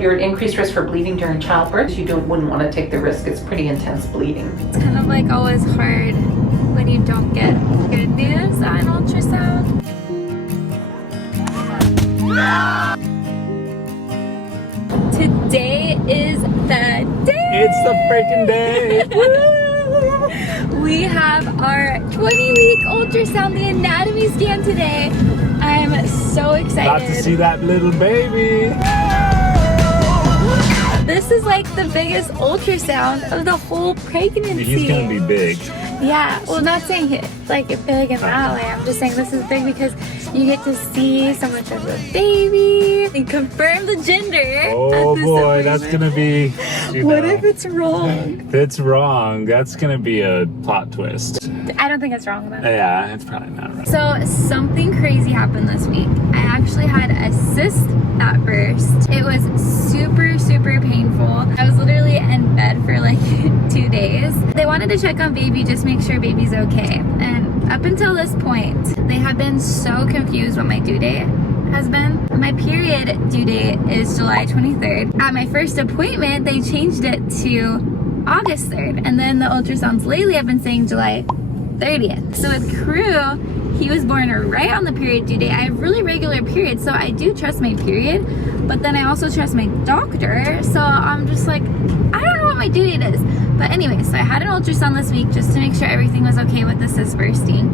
You're at increased risk for bleeding during childbirth. You wouldn't want to take the risk. It's pretty intense bleeding. It's kind of like always hard when you don't get good news on ultrasound. Today is the day! It's the freaking day! We have our 20-week ultrasound, the anatomy scan today. I'm so excited. About to see that little baby! This is like the biggest ultrasound of the whole pregnancy. He's gonna be big. Yeah, well, not saying it like big in that way. I'm just saying this is big because you get to see so much of the baby and confirm the gender. Oh boy, that's gonna be. What if it's wrong? If it's wrong, that's gonna be a plot twist. I don't think it's wrong though. Yeah, it's probably not right. So something crazy happened this week. I actually had a cyst at first. It was super, super painful. I was literally in bed for like 2 days. They wanted to check on baby, just make sure baby's okay. And up until this point, they have been so confused what my due date has been. My period due date is July 23rd. At my first appointment, they changed it to August 3rd. And then the ultrasounds lately have been saying July 30th. So with Crew, he was born right on the period due date. I have really regular periods, so I do trust my period, but then I also trust my doctor. So I'm just like, I don't know what my due date is. But anyway, so I had an ultrasound this week just to make sure everything was okay with the cyst bursting.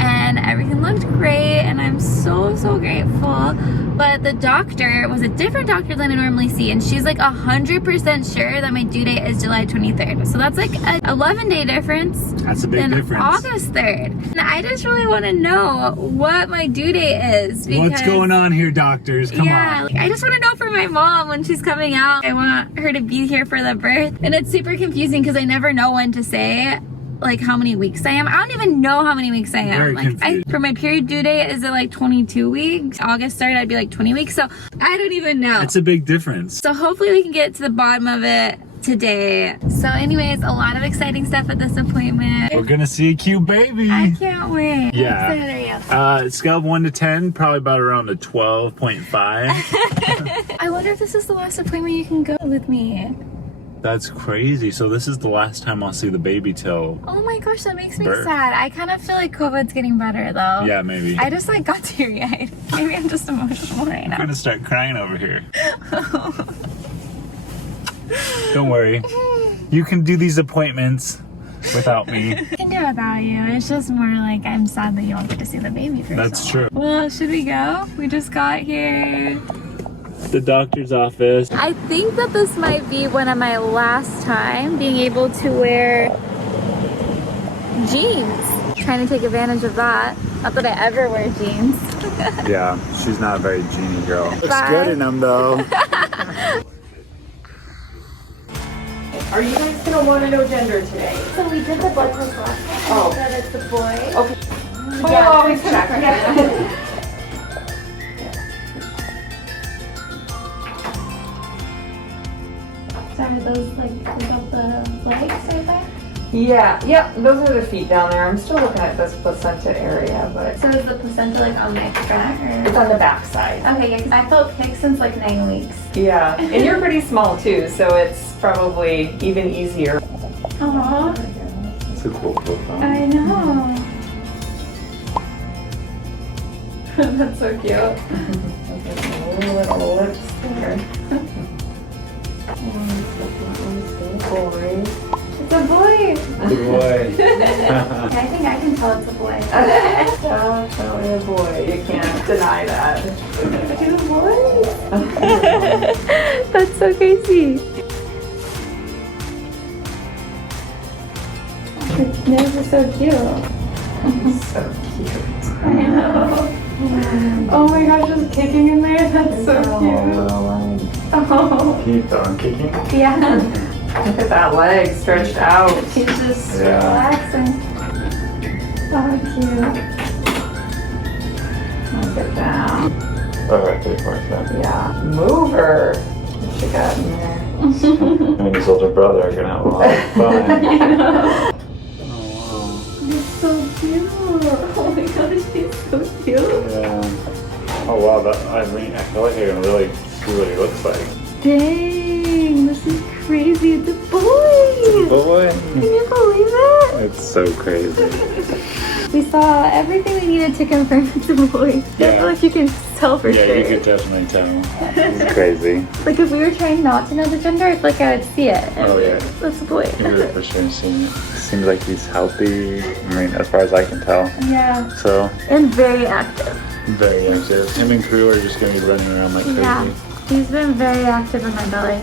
And everything looked great, and I'm so, so grateful. But the doctor was a different doctor than I normally see, and she's like 100% sure that my due date is July 23rd. So that's like an 11-day difference. That's a big difference. August 3rd. And I just really want to know what my due date is. Because, what's going on here, doctors? Come on. Like, I just want to know for my mom when she's coming out. I want her to be here for the birth. And it's super confusing because I never know when to say like how many weeks I am. I don't even know how many weeks I am. Very confused. For my period due date, is it like 22 weeks? August 3rd, I'd be like 20 weeks. So I don't even know. It's a big difference. So hopefully we can get to the bottom of it today. So anyways, a lot of exciting stuff at this appointment. We're gonna see a cute baby. I can't wait. Yeah. How excited are you? Scale of 1 to 10, probably about around a 12.5. I wonder if this is the last appointment you can go with me. That's crazy. So this is the last time I'll see the baby till Oh my gosh, that makes me birth. sad. I kind of feel like COVID's getting better though. Yeah, maybe. I just like got teary-eyed. Maybe I'm just emotional right I'm now. gonna start crying over here. Don't worry. You can do these appointments without me. I can do it without you. It's just more like I'm sad that you won't get to see the baby for That's so true. long. Well, should we go? We just got here. The doctor's office. I think that this might be one of my last time being able to wear jeans. Trying to take advantage of that. Not that I ever wear jeans. Yeah, she's not a very genie girl. Looks Bye. good in them though. Are you guys gonna want to know gender today? So we did the blood test last time. Oh. That it's the boy. Okay. Yeah, Oh, always check. Yeah. Sorry, those like without the legs right there? Yeah, yep, those are the feet down there. I'm still looking at this placenta area, but So is the placenta like on my front it's or? on the back side. Okay, yeah, 'cause I felt kicked since like 9 weeks. Yeah, and you're pretty small too, so it's probably even easier. Aww, It's a cool profile. I know. That's so cute. Little lips there. Boy. It's a boy. Good boy. I think I can tell it's a boy. Definitely a boy. You can't deny that. Two boys. That's so crazy. The nose is so cute. So cute. I know. Oh my gosh, just kicking in there. That's so cute. Oh. Keep on kicking. Yeah. Look at that leg stretched out. He's just Yeah. relaxing. Oh, cute. Look at that. Alright, take more time. Yeah. Move her. What she got in there? I mean, his older brother are gonna have a lot of fun. Yeah. Oh It's so cute. Oh my gosh, he's so cute. wow. Yeah. Oh wow, I feel like I can really see what he looks like. Dang, this is crazy. It's a boy. Boy. Can you believe it? It's so crazy. We saw everything we needed to confirm it's a boy. I Yeah. feel like you can tell for Yeah, sure. you could definitely tell. It's crazy. Like if we were trying not to know the gender, I feel like I would see it. Oh, yeah. That's a boy. You would for sure see it. Seems like he's healthy. I mean, as far as I can tell. Yeah. So, And very active. very active. Him and crew are just gonna be running around like crazy. Yeah. He's been very active in my belly.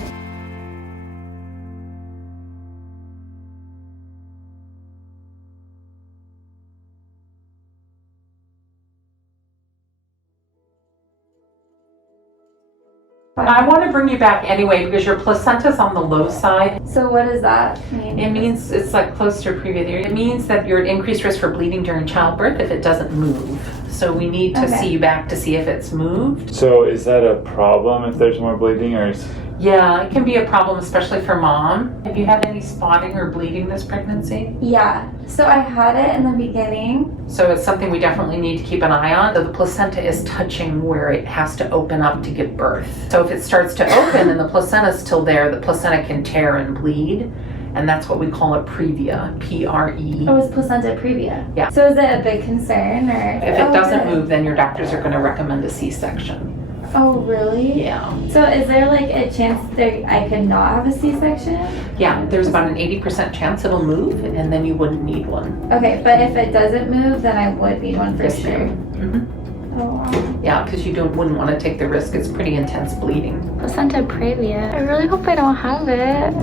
I want to bring you back anyway because your placenta's on the low side. So what does that mean? It means it's like close to previa. It means that you're at increased risk for bleeding during childbirth if it doesn't move. So we need to see you back to see if it's moved. So, is that a problem if there's more bleeding, or is... Yeah, it can be a problem, especially for mom. Have you had any spotting or bleeding this pregnancy? Yeah. So I had it in the beginning. So it's something we definitely need to keep an eye on. The placenta is touching where it has to open up to give birth. So if it starts to open and the placenta's still there, the placenta can tear and bleed. And that's what we call a previa, P-R-E. Oh, it's placenta previa. Yeah. So is it a big concern or? If it doesn't move, then your doctors are going to recommend a C-section. Oh, really? Yeah. So is there like a chance that I could not have a C-section? Yeah, there's about an 80% chance it'll move, and then you wouldn't need one. Okay, but if it doesn't move, then I would need one for Yes, sure. Mm-hmm. Oh, wow. Yeah, because you wouldn't want to take the risk. It's pretty intense bleeding. Placenta previa. I really hope I don't have it.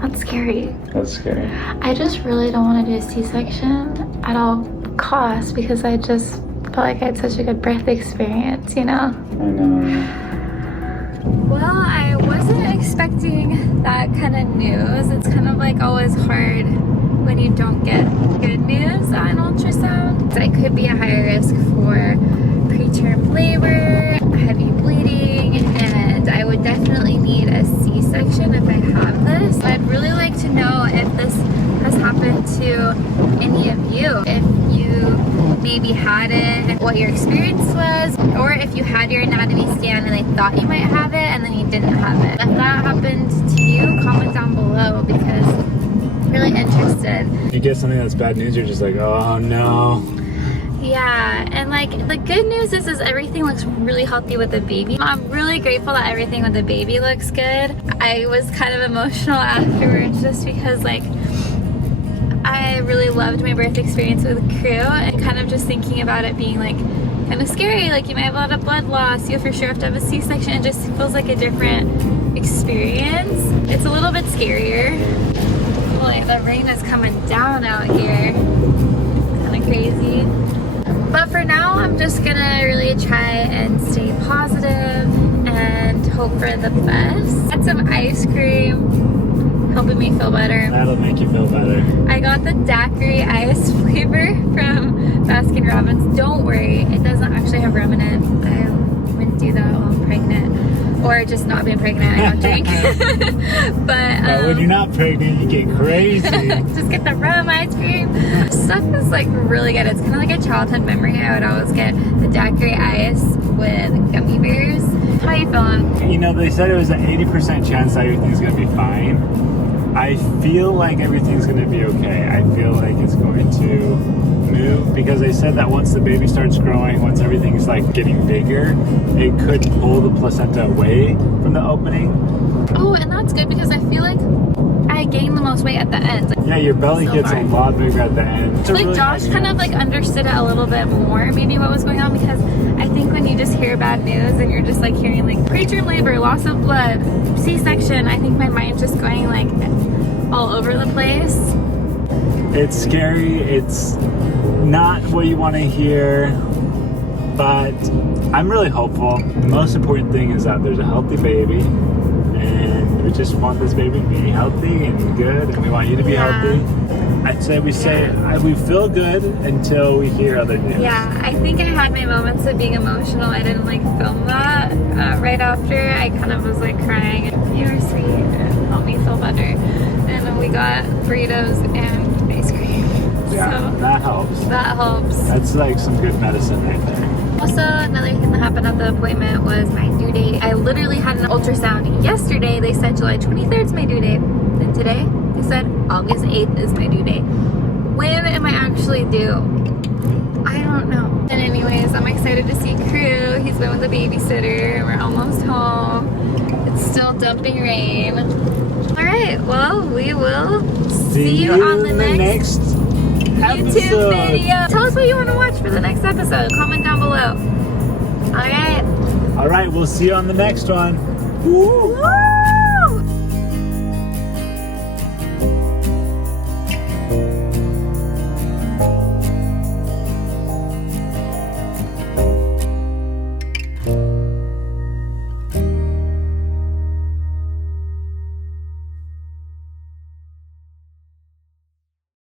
That's scary. That's scary. I just really don't want to do a C-section at all costs because I just felt like I had such a good birth experience, you know? I know. Well, I wasn't expecting that kind of news. It's kind of like always hard when you don't get good news on ultrasound. I could be a higher risk for preterm labor, heavy bleeding, and I would definitely need a C-section if I have this. I'd really like to know if this has happened to any of you. If you maybe had it, what your experience was, or if you had your anatomy scan and they thought you might have it and then you didn't have it. If that happened to you, comment down below because I'm really interested. If you get something that's bad news, you're just like, oh no. Yeah, and like the good news is everything looks really healthy with the baby. I'm really grateful that everything with the baby looks good. I was kind of emotional afterwards just because like I really loved my birth experience with crew and kind of just thinking about it being like kind of scary, like you might have a lot of blood loss, you for sure have to have a C-section. It just feels like a different experience. It's a little bit scarier. Like the rain is coming down out here. Kind of crazy. But for now, I'm just gonna really try and stay positive and hope for the best. Had some ice cream, helping me feel better. That'll make you feel better. I got the daiquiri ice flavor from Baskin Robbins. Don't worry, it doesn't actually have rum in it. I wouldn't do that while I'm pregnant. Or just not being pregnant, I don't drink. But when you're not pregnant, you get crazy. just get the rum ice cream. Stuff is like really good. It's kind of like a childhood memory. I would always get the daiquiri ice with gummy bears. How you feeling? You know, they said it was an 80% chance that everything's gonna be fine. I feel like everything's gonna be okay. I feel like it's going to move because they said that once the baby starts growing, once everything's like getting bigger, it could pull the placenta away from the opening. Oh, and that's good because I feel like I gained the most weight at the end. Yeah, your belly So gets far. a lot bigger at the end. It's a Like really Josh nice kind of like understood it a little bit more, maybe what was going on, because I think when you just hear bad news and you're just like hearing like preterm labor, loss of blood, C-section, I think my mind's just going like all over the place. It's scary. It's not what you want to hear, but I'm really hopeful. The most important thing is that there's a healthy baby, and we just want this baby to be healthy and good, and we want you to be healthy. I'd say we feel good until we hear other news. Yeah, I think I had my moments of being emotional. I didn't like film that right after. I kind of was like crying. You were sweet and helped me feel better. And then we got burritos and ice cream. Yeah, So that helps. that helps. That's like some good medicine right there. Also, another thing that happened at the appointment was my due date. I literally had an ultrasound yesterday. They said July 23rd is my due date. And today, they said August 8th is my due date. When am I actually due? I don't know. And anyways, I'm excited to see Crew. He's been with the babysitter. We're almost home. It's still dumping rain. Alright, well, we will see you on the next YouTube video. Tell us what you want to watch for the next episode. Comment down below. Alright. Alright, we'll see you on the next one. Woo!